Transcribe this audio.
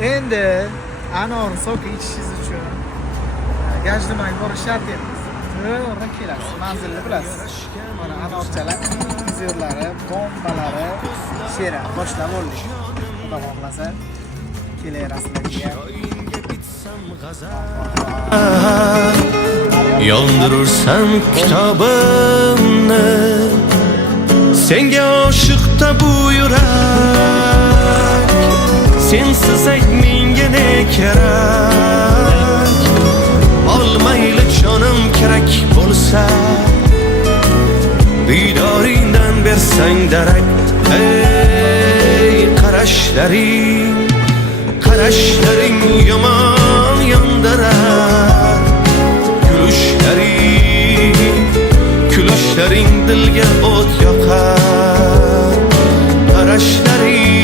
Endi anor soki ichishingiz uchun gajlimay borish shart emas. To'g'ri kelasiz, manzilni bilasiz. Mana anorchalar, zirlari, bombalari, shera boshlab oldik. Xudo xohlasa kelaverasizlar. Yondirursam kitobimni, senga oshiqda bu yurak. Sensiz ayt menga ne kerak? Olmayli jonim kerak bo'lsa, diydoringdan bersang darak. Ey qarashlaring yomon yondirar. Kulishlaring dilga o't yoqar. Qarashlaring